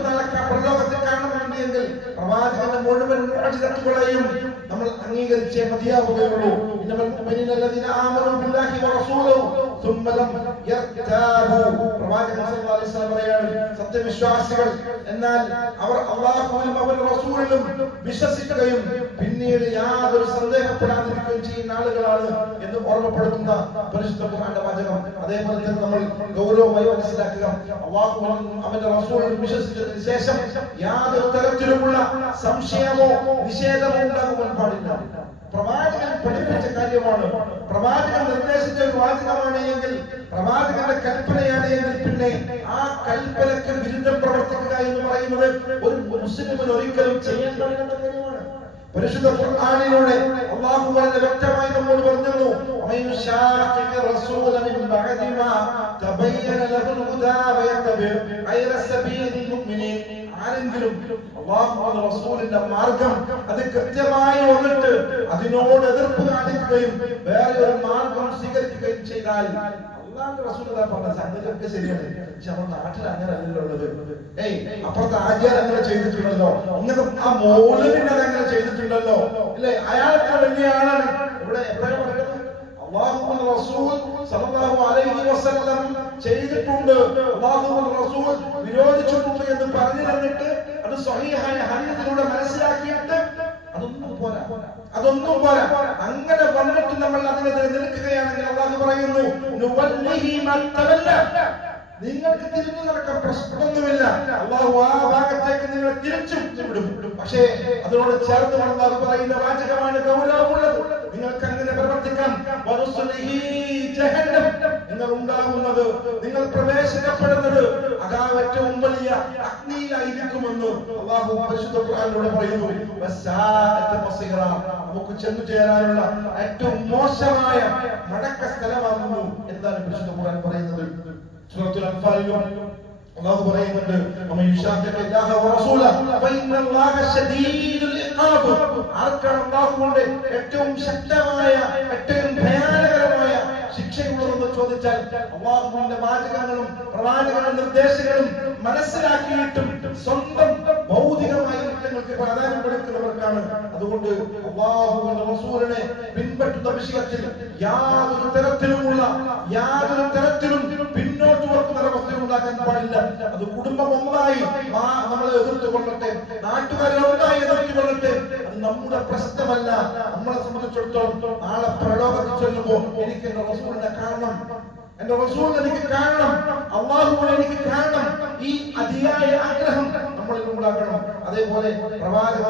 പ്രലോകത്തിൽ കാണണമെങ്കിൽ പ്രവാചകന്റെ മുഴുവൻ മുഅ്ജിസത്തുകളെയും നമ്മൾ അംഗീകരിച്ചേ മതിയാവുകയുള്ളൂ. ഇന്നമൽ മുഅ്മിനീന അല്ലദീന ആമനൂ ബില്ലാഹി വറസൂലിഹി ثم لم يرتابوا. പ്രവാചകൻ സല്ലല്ലാഹു അലൈഹി വസല്ലം പറയാണ്, സത്യവിശ്വാസികൾ എന്നാൽ അവർ അല്ലാഹുവിലും അവന്റെ റസൂലിലും വിശ്വസിക്കുകയും പിന്നീട് യാതൊരു സന്ദേഹപ്പെടാതിരിക്കുകയും ചെയ്യുന്ന ആളുകളാണ് എന്ന് ഓർമ്മപ്പെടുത്തുന്ന പരിശുദ്ധ ഖുർആന്റെ വചനം. അതേപോലെ തന്നെ നമ്മൾ ഗൗരവമായി മനസ്സിലാക്കുക, അല്ലാഹുവിലും അവന്റെ റസൂലിലും വിശ്വസിച്ചതിന് ശേഷം യാതൊരു തരത്തിലുമുള്ള സംശയമോ നിഷേധമോ ഉണ്ടാകുവാൻ പാടില്ല. പ്രവാചകൻ പഠിപ്പിച്ച കാര്യമാണ്, പ്രവാചകൻ നിർദ്ദേശിച്ച ഒരു വാചകമാണ് എങ്കിൽ, പ്രവാചകന്റെ കൽപ്പനയാണ് എങ്കിൽ പിന്നെ ആ കൽപ്പനക്ക് വിരുദ്ധം പ്രവർത്തിക്കുക എന്ന് പറയുന്നത് ഒരു മുസ്ലിമിന് ഒരിക്കലും ചെയ്യാൻ കഴിയുന്ന കാര്യമാണ്. പരിശുദ്ധ ഖുർആനിലൂടെ അല്ലാഹു വളരെ വ്യക്തമായി നമ്മോട് പറഞ്ഞു, ആരെങ്കിലും അല്ലാഹുവിന്റെ റസൂലിന്റെ മാർഗം അത് കൃത്യമായി വന്നിട്ട് അതിനോട് എതിർപ്പ് കാണിക്കുകയും വേറെ ഒരു മാർഗം സ്വീകരിക്കുകയും ചെയ്താൽ അള്ളാഹുവിന്റെ റസൂൽ പറഞ്ഞ സംഗതിയൊക്കെ ശരിയാണ്. പക്ഷെ നമ്മുടെ നാട്ടിൽ അങ്ങനെ അല്ലല്ലോ ഉള്ളത്. അപ്പുറത്തെ ആചാരം അങ്ങനെ ചെയ്തിട്ടുണ്ടല്ലോ, ഇങ്ങനെ ആ മൗലവിനെ അങ്ങനെ ചെയ്തിട്ടുണ്ടല്ലോ അല്ലെ, അയാൾക്ക് വലിയ ആളാണ്. ഇവിടെ എപ്പോഴും പറയുന്നത് അല്ലാഹുവിന്റെ റസൂൽ സല്ലല്ലാഹു അലൈഹി വസല്ലം ചെയ്തിട്ടുണ്ട്, അല്ലാഹുവിന്റെ റസൂൽ വിരോധിച്ചിട്ടുണ്ട് എന്ന് പറഞ്ഞു തന്നിട്ട് അത് സ്വഹീഹായ ഹദീസിലൂടെ മനസ്സിലാക്കിയിട്ട് അതൊന്നും പോരാ. അങ്ങനെ വന്നിട്ട് നമ്മൾ അതിനെതിരെ നിൽക്കുകയാണെങ്കിൽ അല്ലാഹു പറയുന്നു നുവല്ലിഹി മാ തവല്ല, നിങ്ങൾക്ക് തിരിഞ്ഞു നടക്കാൻ പ്രശ്നമൊന്നുമില്ല, അല്ലാഹു ആ ഭാഗത്തേക്ക് നിങ്ങളെ തിരിച്ചും വിടും. പക്ഷേ അതിനോട് ചേർന്ന് അല്ലാഹു പറയുന്ന വാചകമാണ് ഗൗരവമുള്ളത്. നിങ്ങൾക്ക് അങ്ങനെ പ്രവർത്തിക്കാം. നിങ്ങൾ ഉണ്ടാകുന്നത്, നിങ്ങൾ പ്രവേശിക്കപ്പെടുന്നത് അതാ ഏറ്റവും വലിയ അഗ്നിയിലായിരിക്കുമെന്ന് അല്ലാഹു പരിശുദ്ധ ഖുർആനിലൂടെ പറയുന്നു. നമുക്ക് ചെന്നു ചേരാനുള്ള ഏറ്റവും മോശമായ മടക്ക സ്ഥലമാകുന്നു എന്താണ് പരിശുദ്ധ ഖുർആൻ പറയുന്നത്. സൂറത്തുൽ അൻഫാലിലും അല്ലാഹു പറയുന്നുണ്ട് അല്ലാഹു വറസൂലഹു ഫഇന്നല്ലാഹ ശദീദുൽ ഇഖാബ്. ആർക്കാണ് അല്ലാഹുവിന്റെ ഏറ്റവും ശക്തമായ ഏറ്റവും ഭയാനകരമായ ശിക്ഷയുള്ളതെന്ന് ചോദിച്ചാൽ അല്ലാഹുവിന്റെ വാചകങ്ങളും പ്രവാചകന്റെ നിർദ്ദേശങ്ങളും മനസ്സിലാക്കിയിട്ടും സ്വന്തം ഭൗതികമായ ഇഷ്ടങ്ങൾക്ക് പ്രാധാന്യം കൊടുക്കുന്നവർക്കാണ്. അതുകൊണ്ട് അല്ലാഹുവിന്റെ റസൂലിനെ പിൻപറ്റുന്ന വിഷയത്തിൽ യാതൊരു തരത്തിലും പിന്നോട്ട് വെക്കുന്ന അവസ്ഥ ഉണ്ടാക്കാൻ പാടില്ല. അത് കുടുംബം ഒന്നായി നമ്മളെ എതിർത്തുകൊള്ളട്ടെ, നാട്ടുകാരെ ഒന്നായി എതിർത്തുകൊള്ളട്ടെ, അത് നമ്മുടെ പ്രശ്നമല്ല. നമ്മളെ സംബന്ധിച്ചിടത്തോളം നാളെ പ്രലോഭത്തിൽ ചൊല്ലുമ്പോൾ എനിക്ക് എന്റെ റസൂലിനെ കാണണം, എന്റെ റസൂലിനെ എനിക്ക് കാണണം, അല്ലാഹുവിനെ എനിക്ക് കാണണം, ഈ അതിയായ ആഗ്രഹം നമ്മളിൽ ഉണ്ടാകണം. അതേപോലെ പ്രവാചകൻ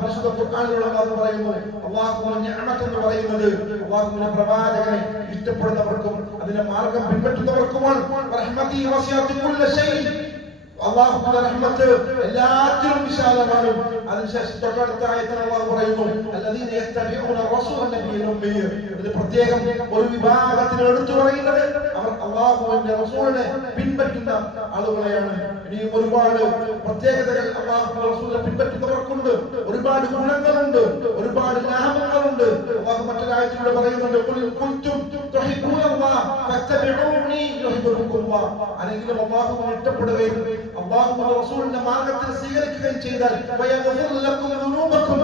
പരിശുദ്ധ ഖുർആനിലൂടെ അല്ലാഹു പറയുന്നു അല്ലാഹുവിന്റെ നിഅമത്ത് എന്ന് പറയുന്നത് അല്ലാഹുവിന്റെ പ്രവാചകനെ ഇഷ്ടപ്പെടുന്നവർക്കും അതിന്റെ മാർഗം പിൻപറ്റുന്നവർക്കുമാണ്. റഹ്മതി വസിഅത് കുല്ല ശൈഇ, അല്ലാഹുവിന്റെ റഹ്മത്ത് എല്ലാത്തിലും വിശാലമാണ്. അതിനുശേഷം തൊട്ടടുത്ത ആയത്തിൽ അല്ലാഹു പറയുന്നു അല്ലദീന യത്തബിഊന റസൂല നബിയ്യൽ ഉമ്മി. ഇത് പ്രത്യേകം ഒരു വിഭാഗത്തിന് എടുത്തു പറയുന്നത് അവർ അല്ലാഹുവിന്റെ റസൂലിനെ പിൻപറ്റുന്ന ആളുകളെയാണ്. ഇനിയും ഒരുപാട് പ്രത്യേകതകൾ അല്ലാഹുവിന്റെ റസൂലിനെ പിൻപറ്റുന്നവർക്കുണ്ട്, ഒരുപാട് ഗുണങ്ങളുണ്ട്, ഒരുപാട് ലാഭങ്ങളുണ്ട്. അല്ലാഹു മറ്റൊരു ആയത്തിലൂടെ പറയുന്നുണ്ട് ഖുൽ കുൻതും തുഹിബ്ബൂനല്ലാഹ ഫത്തബിഊനി യുഹിബ്ബുകുമുല്ലാഹ്. ആരെങ്കിലും അല്ലാഹുവിനെ ഇഷ്ടപ്പെടുകയും അല്ലാഹുവിന്റെ റസൂലിന്റെ മാർഗ്ഗത്തിൽ സ്വീകരിക്കുകയും ചെയ്താൽ വയഗ്ഫിർ ലക്കും ദുനൂബക്കും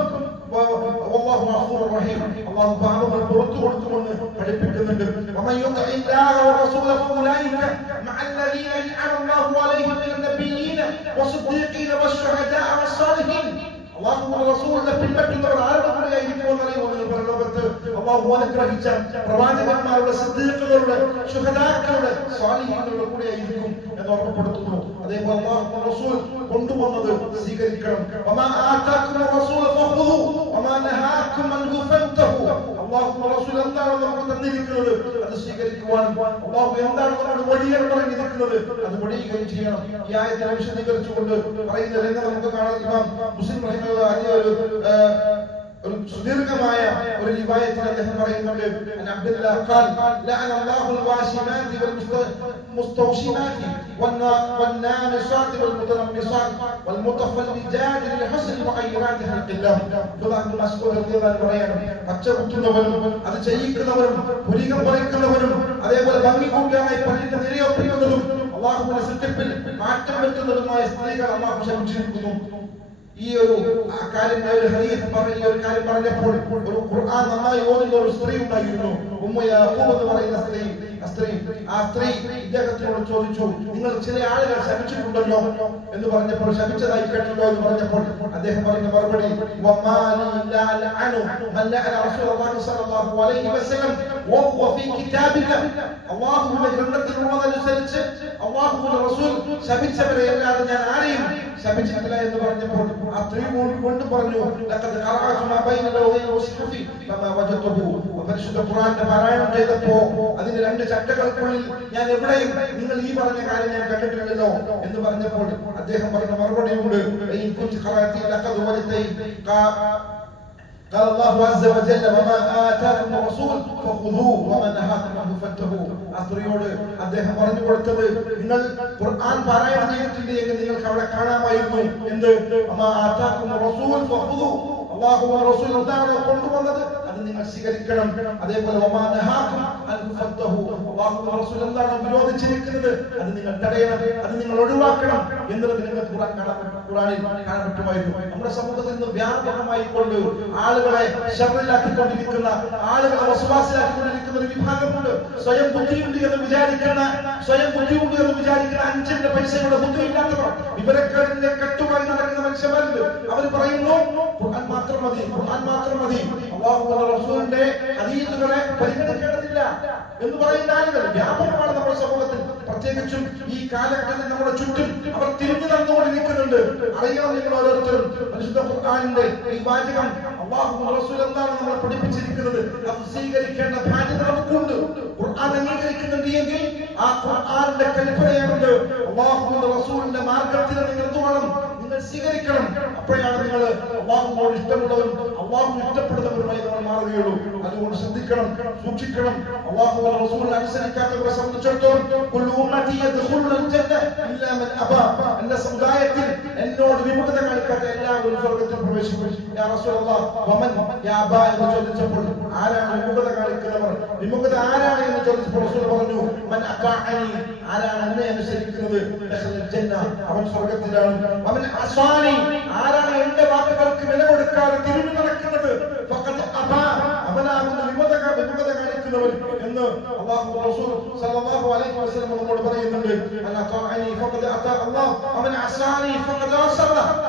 വല്ലാഹു ഗഫൂറുർ റഹീം. അല്ലാഹു പാപങ്ങൾ പുറത്തു കൊടുക്കുമെന്ന് പഠിപ്പിക്കുന്നുണ്ട്. വമൻ യുതിഇല്ലാഹ വറസൂലഹു ഫഉലൈക മഅല്ലദീന അൻഅമ അല്ലാഹു അലൈഹിം മിനൻ നബിയ്യീന വസ്സദ്ദീഖീന വശുഹദാഅ വസ്സാലിഹീൻ. അല്ലാഹുവിന്റെ റസൂലിനെ പിൻപറ്റുന്നവർ ആരുടെ കൂടെയായിരിക്കുമെന്ന് അറിയുമോ? പരലോകത്ത് അല്ലാഹു അനുഗ്രഹിച്ച പ്രവാചകന്മാരുടെ, സിദ്ദീഖുകളുടെ, ശുഹദാക്കളുടെ, സ്വാലിഹീങ്ങളുടെ കൂടെയായിരിക്കും എന്ന് ഓർമ്മപ്പെടുത്തുന്നു. അതേപോലെ അല്ലാഹുവിന്റെ റസൂൽ കൊണ്ടുവന്നത് സ്വീകരിക്കണം. വമാ ആതാകും റസൂൽ ഫഖുദു വമാ നഹാകും അൻഹു ഫൻതഹു. അല്ലാഹുവിന്റെ റസൂൽ എന്താണ് നമുക്ക് തന്നിരിക്കുന്നത് അത് സ്വീകരിക്കുവാനും അല്ലാഹു എന്താണ് നമ്മോട് വഴികൾ പറഞ്ഞിരിക്കുന്നത് അത് വഴിയുകയും ചെയ്യണം. ഈ ആയത്തിനെ വിശദീകരിച്ചുകൊണ്ട് പറയുന്ന രംഗം നമുക്ക് കാണാം. ഇമാം മുസ്ലിം ഒരു സുദീർഘമായ ഒരു റിവായത്തിൽ അദ്ദേഹം പറയുന്നുണ്ട് അബ്ദുല്ലാഹ് ഖാൽ ലഅന അല്ലാഹുൽ വാശിമാതി വൽ മുസ്തൗശിമാതി والنامصات والمتنمصات والمتفلجات لحسن معيرات القلام. അബ്ദുല്ലാഹ് മസ്ഊദ് റളിയല്ലാഹു പറയാണ് പച്ചകുത്തുന്നവരും അത് ചെയ്യിക്കുന്നവരും പുരികം പറിക്കുന്നവരും അതേപോലെ ഭംഗി കൂട്ടാനായി പള്ളിയുടെ നിരയൊപ്പിക്കുന്നതും അല്ലാഹുവിന്റെ സൃഷ്ടിപ്പിൽ മാറ്റം വരുത്തുന്നതുമായ സ്ത്രീകൾ അല്ലാഹു ശപിച്ചിരിക്കുന്നു. ഈ ഒരു കാര്യം ഒരു ഹദീസ് പറഞ്ഞപ്പോൾ ഒരു ഖുർആൻ നന്നായി ഓതുന്ന ഒരു സ്ത്രീ ഉണ്ടായിരുന്നു, ഉമ്മു യാഖൂബ് എന്ന് പറയുന്ന സ്ത്രീ. ആ സ്ത്രീ ഇദ്ദേഹത്തിനോട് ചോദിച്ചു നിങ്ങൾ ചില ആളുകൾ ശപിച്ചിട്ടുണ്ടല്ലോ എന്ന് പറഞ്ഞപ്പോൾ, ശപിച്ചതായി കേട്ടല്ലോ എന്ന് പറഞ്ഞപ്പോൾ അദ്ദേഹം പറഞ്ഞ മറുപടി അല്ലാഹുവിന്റെ ഗ്രന്ഥത്തിലുള്ളതനുസരിച്ച് അല്ലാഹുവിന്റെ റസൂൽ ശപിച്ചവരെ അല്ലാതെ ഞാൻ ആരെയും ശപിച്ചിട്ടില്ല എന്ന് പറഞ്ഞപ്പോൾ ആ സ്ത്രീ വീണ്ടും പറഞ്ഞു പരിശുദ്ധ ഖുർആന്റെ പാരായണം ചെയ്തപ്പോ അതിന്റെ രണ്ട് ചട്ടകൾക്കുള്ളിൽ ഞാൻ എവിടെയും നിങ്ങൾ ഈ പറഞ്ഞ കാര്യം ഞാൻ കണ്ടിട്ടില്ലല്ലോ എന്ന് പറഞ്ഞപ്പോൾ അദ്ദേഹം പറഞ്ഞ മറുപടിയുണ്ട് قال الله عز وجل وما آتاكم الرسول فخذوه وما نهاكم عنه فانتهوا. അസ്ത്രീയോട് അദ്ദേഹം പറഞ്ഞു കൊടുത്തത് നിങ്ങൾ ഖുർആൻ പാരായണം ചെയ്തിട്ടില്ലെങ്കിൽ നിങ്ങൾക്ക് അവിടെ കാണാമായിരുന്നു എന്ത് വമാ ആതാകും റസൂൽ ഫഖുദു. അല്ലാഹുവിന്റെ റസൂൽ എന്താണ് കൊണ്ടുവന്നത് അത് അത് നിങ്ങൾ സ്വീകരിക്കണം. അതേപോലെ എന്താണ് വിരോധിച്ചിരിക്കുന്നത് അത് നിങ്ങൾ തടയണം, അത് നിങ്ങൾ ഒഴിവാക്കണം എന്നുള്ളത് നിങ്ങൾക്ക് ഖുർആനിൽ കാണാൻ പറ്റുമായിരുന്നു. നമ്മുടെ സമൂഹത്തിൽ നിന്ന് വ്യാപകമായി കൊണ്ട് ആളുകളെ ശർറിലാക്കിക്കൊണ്ടിരിക്കുന്ന, ആളുകളെ വസ്വാസിലാക്കിക്കൊണ്ടിരിക്കുന്ന ഒരു വിഭാഗമുണ്ട്. സ്വയം ബുദ്ധിയുണ്ട് എന്ന് വിചാരിക്കുന്ന 5 പൈസയുടെ ബുദ്ധിയില്ലാത്തവർ, വിവരക്കേടിന്റെ കെട്ടുമായി നടക്കുന്ന മനുഷ്യന്മാരുണ്ട്. അവർ പറയുന്നു ഖുർആൻ മാത്രം മതി, ഖുർആൻ മാത്രം മതി, അല്ലാഹുവിന്റെ റസൂലിന്റെ ഹദീസുകളെ പരിഗണിക്കേണ്ടതില്ല എന്ന് പറയുന്ന ആളുകൾ വ്യാപകമാണ് നമ്മുടെ സമൂഹത്തിൽ. പ്രത്യേകിച്ചും ഈ കാലഘട്ടത്തിൽ നമ്മുടെ ചുറ്റും അവർ തിരിഞ്ഞു നടന്നുകൊണ്ടിരിക്കുന്നുണ്ട്. അറിയണം നിങ്ങൾ ഓരോരുത്തരും, പരിശുദ്ധ ഖുർആനിന്റെ ഈ വാചകം അല്ലാഹുവിന്റെ റസൂൽ എന്താണ് നമ്മളെ പഠിപ്പിച്ചിരിക്കുന്നത് അത് സ്വീകരിക്കേണ്ട ബാധ്യത നമുക്കുണ്ട്. ഖുർആൻ അംഗീകരിക്കുന്നുണ്ട് എങ്കിൽ ആ ഖുർആനിന്റെ കൽപ്പനയാണത്. അല്ലാഹുവിന്റെ റസൂലിന്റെ മാർഗത്തിൽ നിങ്ങൾ എന്തുവേണം, നിങ്ങൾ സ്വീകരിക്കണം. അപ്പോഴാണ് നിങ്ങൾ അല്ലാഹുവോട് ഇഷ്ടമുള്ളവരും അല്ലാഹു ഇഷ്ടപ്പെടുന്നവരുമായി നമ്മൾ മാറുകയുള്ളൂ. അതുകൊണ്ട് ശ്രദ്ധിക്കണം, സൂക്ഷിക്കണം. അല്ലാഹുവിന്റെ റസൂലിനെ അനുസരിക്കാത്തവരെ സംബന്ധിച്ചിടത്തോളം എന്റെ സമുദായത്തിൽ എന്നോട് വിമുഖത കാണിക്കാത്ത എല്ലാവരും സ്വർഗ്ഗത്തിൽ പ്രവേശിക്കും. യാ റസൂലല്ലാഹ് വമൻ യാ അബാ എന്ന് ചോദിച്ചപ്പോൾ ആരാണ് വിമുഖത കാണിക്കുന്നവർ, വിമുഖത ആരാണ് എന്ന് ചോദിച്ചപ്പോൾ റസൂൽ പറഞ്ഞു മൻ അതാഅനി, ആരാണ് എന്നെ അനുസരിക്കുന്നത് അവൻ സ്വർഗ്ഗത്തിലാണ്. അവൻ അസ്വാനി, ആരാണ് എന്റെ വാക്കുകൾക്ക് വില കൊടുക്കാതെ തിരിഞ്ഞു നടക്കുന്നത് അവനാകുന്ന വിമുഖത കാണിക്കുന്നവൻ എന്ന് അല്ലാഹു റസൂൽ സല്ലല്ലാഹു അലൈഹി വസല്ലം നമ്മോട് പറയുന്നുണ്ട്. അവൻ അസ്വാനി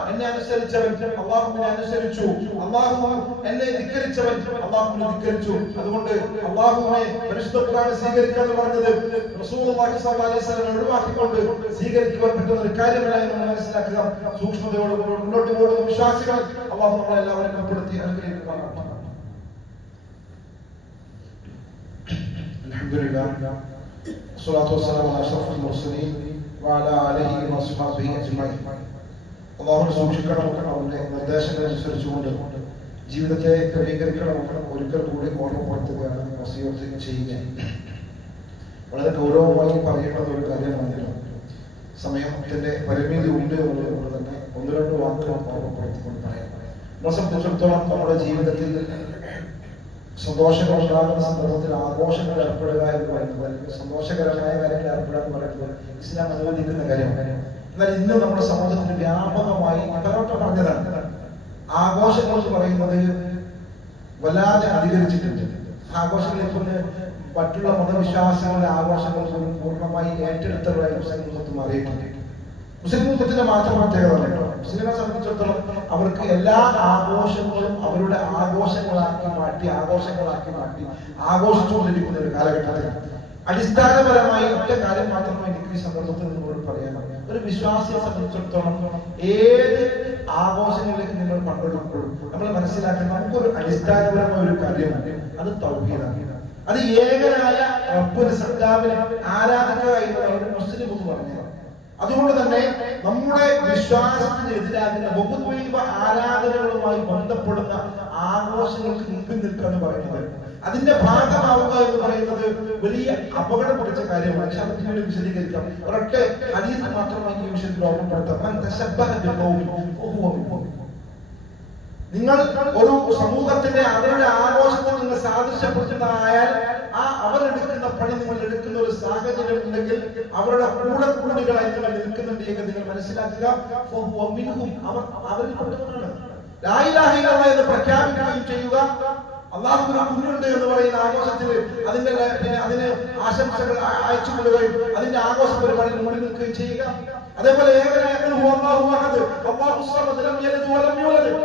എന്നെ അനുസരിച്ചവൻ അല്ലാഹുവിനെ അനുസരിച്ചു, അല്ലാഹു എന്നെ ധിക്കരിച്ചവൻ അല്ലാഹുവിനെ ധിക്കരിച്ചു. അതുകൊണ്ട് അല്ലാഹുവിനെ പരിശുദ്ധ ഖുർആൻ സ്വീകരിക്കുക എന്ന് പറഞ്ഞത് റസൂലുള്ളാഹി സ്വല്ലല്ലാഹു അലൈഹി വസല്ലം ഒഴിവാക്കിക്കൊണ്ട് സ്വീകരിക്കുവാൻ പറ്റുന്ന ഒരു കാര്യമല്ല എന്ന് മനസ്സിലാക്കുക. സൂക്ഷ്മതയോടെ മുന്നോട്ട് പോകുന്ന വിശ്വാസികൾ അല്ലാഹു നമ്മളെ എല്ലാവരെയും ഉൾപ്പെടുത്തി അനുഗ്രഹിക്കുമാറാകട്ടെ. അൽഹംദുലില്ലാഹ് വസ്സലാത്തു വസ്സലാമു അലാ അഷ്റഫിൽ മുർസലീൻ വഅലാ ആലിഹി വസ്ഹബിഹി അജ്മഈൻ. അല്ലാഹുവിനെ സൂക്ഷിക്കണമെന്ന് അവന്റെ നിർദ്ദേശങ്ങൾ അനുസരിച്ചുകൊണ്ട് ജീവിതത്തെ ക്രമീകരിക്കണമെന്ന് ഒരിക്കൽ കൂടി ഓർമ്മപ്പെടുത്തുകയാണ് വസിയത്ത് ചെയ്യുക. വളരെ ഗൗരവമായി പറയേണ്ട ഒരു കാര്യമാണ്. സമയത്തിന്റെ പരിമിതി ഉണ്ട് എന്നുള്ളത് തന്നെ 1-2 വാക്കുകൾ ഓർമ്മപ്പെടുത്തിക്കൊണ്ട് പറയാം. നമ്മളെ സംബന്ധിച്ചിടത്തോളം നമ്മുടെ ജീവിതത്തിൽ സന്തോഷങ്ങൾ ഉണ്ടാകുന്ന സന്ദർഭത്തിൽ ആഘോഷങ്ങൾ ഏർപ്പെടുക എന്ന് പറയുന്നത്, അല്ലെങ്കിൽ സന്തോഷകരമായ കാര്യങ്ങൾ ഏർപ്പെടുക എന്ന് പറയുന്നത് ഇസ്ലാം അനുവദിക്കുന്ന കാര്യമാണ്. എന്നാൽ ഇന്ന് നമ്മുടെ സമൂഹത്തിൽ വ്യാപകമായി പലവട്ടം പറഞ്ഞതാണ്, ആഘോഷങ്ങൾ എന്ന് പറയുന്നത് വല്ലാതെ അധികരിച്ചിട്ടുണ്ട്. ആഘോഷങ്ങളെ കൊണ്ട് മറ്റുള്ള മതവിശ്വാസങ്ങളുടെ ആഘോഷങ്ങൾ പോലും പൂർണ്ണമായി ഏറ്റെടുത്തവരായി മുസ്ലിം സമൂഹത്തിൽ മാറിയിട്ടുണ്ട്. മുസ്ലിം സമൂഹത്തിന്റെ മാത്രം പ്രത്യേകത കേട്ടോ, മുസ്ലിങ്ങളെ സംബന്ധിച്ചിടത്തോളം അവർക്ക് എല്ലാ ആഘോഷങ്ങളും അവരുടെ ആഘോഷങ്ങളാക്കി മാറ്റി ആഘോഷിച്ചുകൊണ്ടിരിക്കുന്ന ഒരു കാലഘട്ടത്തിൽ അടിസ്ഥാനപരമായി ഒറ്റ കാര്യം മാത്രമേ എനിക്ക് ഈ സന്ദർഭത്തിൽ നിങ്ങളോട് പറയാൻ, ഒരു വിശ്വാസിയെ സംബന്ധിച്ചിടത്തോളം ഏത് ആഘോഷങ്ങളിലേക്ക് നിങ്ങൾ പങ്കെടുക്കുമ്പോഴും നമ്മൾ മനസ്സിലാക്കണം, നമുക്കൊരു അടിസ്ഥാനപരമായ ഒരു കാര്യമുണ്ട്, അത് തൗഹീദാണ്. അത് ഏകനായ റബ്ബുൽ സത്താവിനെ ആരാധിക്കുക എന്നതാണ് മുസ്ലിം എന്ന് പറഞ്ഞത്. അതുകൊണ്ട് തന്നെ നമ്മുടെ വിശ്വാസത്തിന് എതിരാകുന്ന ബഹുദൈവ ആരാധനകളുമായി ബന്ധപ്പെടുന്ന ആഘോഷങ്ങൾക്ക് മുമ്പിൽ നിൽക്കുക എന്ന് പറയുന്നത്, അതിന്റെ ഭാഗമാവുക എന്ന് പറയുന്നത് വലിയ അപകടം പിടിച്ച കാര്യമാണ്. പക്ഷെ അതിന് വിശദീകരിക്കാം. ഒരൊറ്റ ഹദീസ് മാത്രമായി ഈ വിഷയത്തിൽ ഓർമ്മപ്പെടുത്താം. നിങ്ങൾ ഒരു സമൂഹത്തിന്റെ അവരുടെ ആഘോഷത്തിൽ നിങ്ങൾ സാദൃശ്യപ്പെടുത്തുന്നതായാൽ ആ അവരെടുക്കുന്ന പണി നിങ്ങൾ എടുക്കുന്ന ഒരു സാഹചര്യം ഉണ്ടെങ്കിൽ അവരുടെ കൂടികളായി നിങ്ങൾ നിൽക്കുന്നുണ്ട് എങ്കിൽ നിങ്ങൾ മനസ്സിലാക്കുക, അവർ അവരിൽ പെട്ടവരാണ്. ലാ ഇലാഹ ഇല്ലല്ലാഹ് എന്ന് പ്രഖ്യാപിക്കുകയും ചെയ്യുക, അല്ലാഹുവിന് കുഞ്ഞുണ്ട് എന്ന് പറയുന്ന ആഘോഷത്തിൽ അതിന് ആശംസകൾ അയച്ചുകൊള്ളുകയും അതിന്റെ ആഘോഷ പരിപാടിയിൽ മുന്നിൽ നിൽക്കുകയും ചെയ്യുക. അതേപോലെ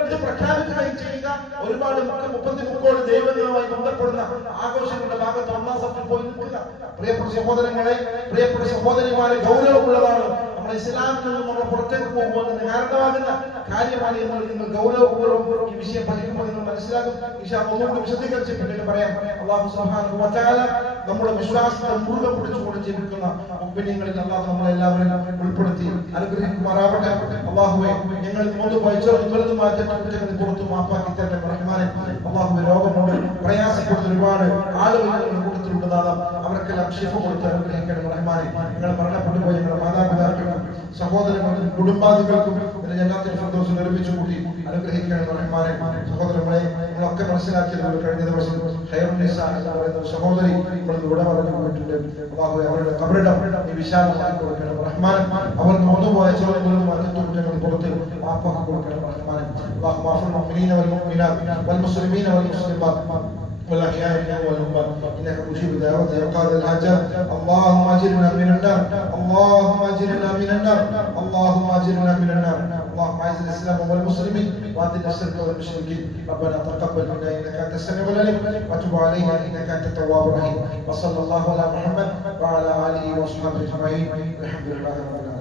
ഇത് പ്രഖ്യാപിക്കുകയും ചെയ്യുക. ഒരുപാട് 30 ദൈവങ്ങളുമായി ബന്ധപ്പെടുന്ന ആഘോഷങ്ങളുടെ ഭാഗത്ത് ഒന്നാം സഫിൽ പോയി നിൽക്കുക. പ്രിയപ്പെട്ട സഹോദരങ്ങളെ, പ്രിയപ്പെട്ട സഹോദരിമാരെ, ഗൗരവമുള്ളതാണ്. നമ്മുടെ ഇസ്ലാമിൽ നിന്നും നമ്മൾ പുറത്തേക്ക് പോകുമ്പോൾ കാരണമാകുന്ന കാര്യമാണ് എന്നുള്ളത് നിങ്ങൾ ഗൗരവപൂർവ്വം ഈ വിഷയം പഠിക്കുമ്പോൾ നിങ്ങൾ മനസ്സിലാകും. ഒന്നുകൂടി വിശദീകരിച്ച് പിന്നീട് പറയാം. അല്ലാഹു സുബ്ഹാനഹു വ തആല നമ്മുടെ വിശ്വാസത്തെ മുറുകെ പിടിച്ചുകൊണ്ട് ജീവിക്കുന്ന മുഅ്മിനീങ്ങളിൽ അല്ലാഹു നമ്മളെല്ലാവരെയും ഉൾപ്പെടുത്തി അനുഗ്രഹിക്കുമാറാവട്ടെ. അല്ലാഹുവേ, ഞങ്ങൾ മുമ്പ് വലുതുമായ തെറ്റുകുറ്റങ്ങൾ പുറത്തു മാപ്പാക്കി തരട്ടെ റഹ്മാനെ. അല്ലാഹുവേ, രോഗമുണ്ട് പ്രയാസപ്പെടുന്ന ഒരുപാട് ആളുകൾ ഞങ്ങളുടെ കൂട്ടത്തിലുള്ളതാണ്. അവർക്കെല്ലാം ശിഫ കൊടുത്ത് അനുഗ്രഹിക്കണം റഹ്മാനെ. ഞങ്ങൾ മരണപ്പെട്ടു പോയ ഞങ്ങളുടെ മാതാപിതാക്കൾക്കും സഹോദരങ്ങൾക്കും കുടുംബാദികൾക്കും ജന്നാത്തുൽ ഫിർദൗസിൽ ഒരുമിച്ച് കൂട്ടി അനുഗ്രഹിക്കണം റഹ്മാനെ. സഹോദരങ്ങളെ, നമ്മളൊക്കെ മനസ്സിലാക്കിയത് കഴിഞ്ഞ ദിവസം ഖൈറുന്നിസ എന്ന് പറയുന്ന സഹോദരി നമ്മൾ ഇവിടെ പറഞ്ഞു പോയിട്ടുണ്ട്. അല്ലാഹുവേ അവരുടെ ഖബറിടം നീ വിശാലമാക്കി കൊടുക്കണം റഹ്മാൻ. അവർ നോന്നുപോയ ചോദ്യങ്ങളും മറ്റു പുറത്ത് മാപ്പാക്കി കൊടുക്കണം റഹ്മാൻ. اللهم اغفر للمؤمنين والمؤمنات والمسلمين والمسلمات والأحياء منهم والأموات إنك مجيب دعوات يا قاضي الحاجات. اللهم أجرنا من النار، اللهم أجرنا من النار، اللهم أجرنا من النار. اللهم أعز الإسلام والمسلمين وأذل الشرك والمشركين. ربنا تقبل منا إنك أنت السميع العليم وتب علينا إنك أنت التواب الرحيم. وصلى الله على محمد وعلى آله وصحبه أجمعين. الحمد لله رب العالمين.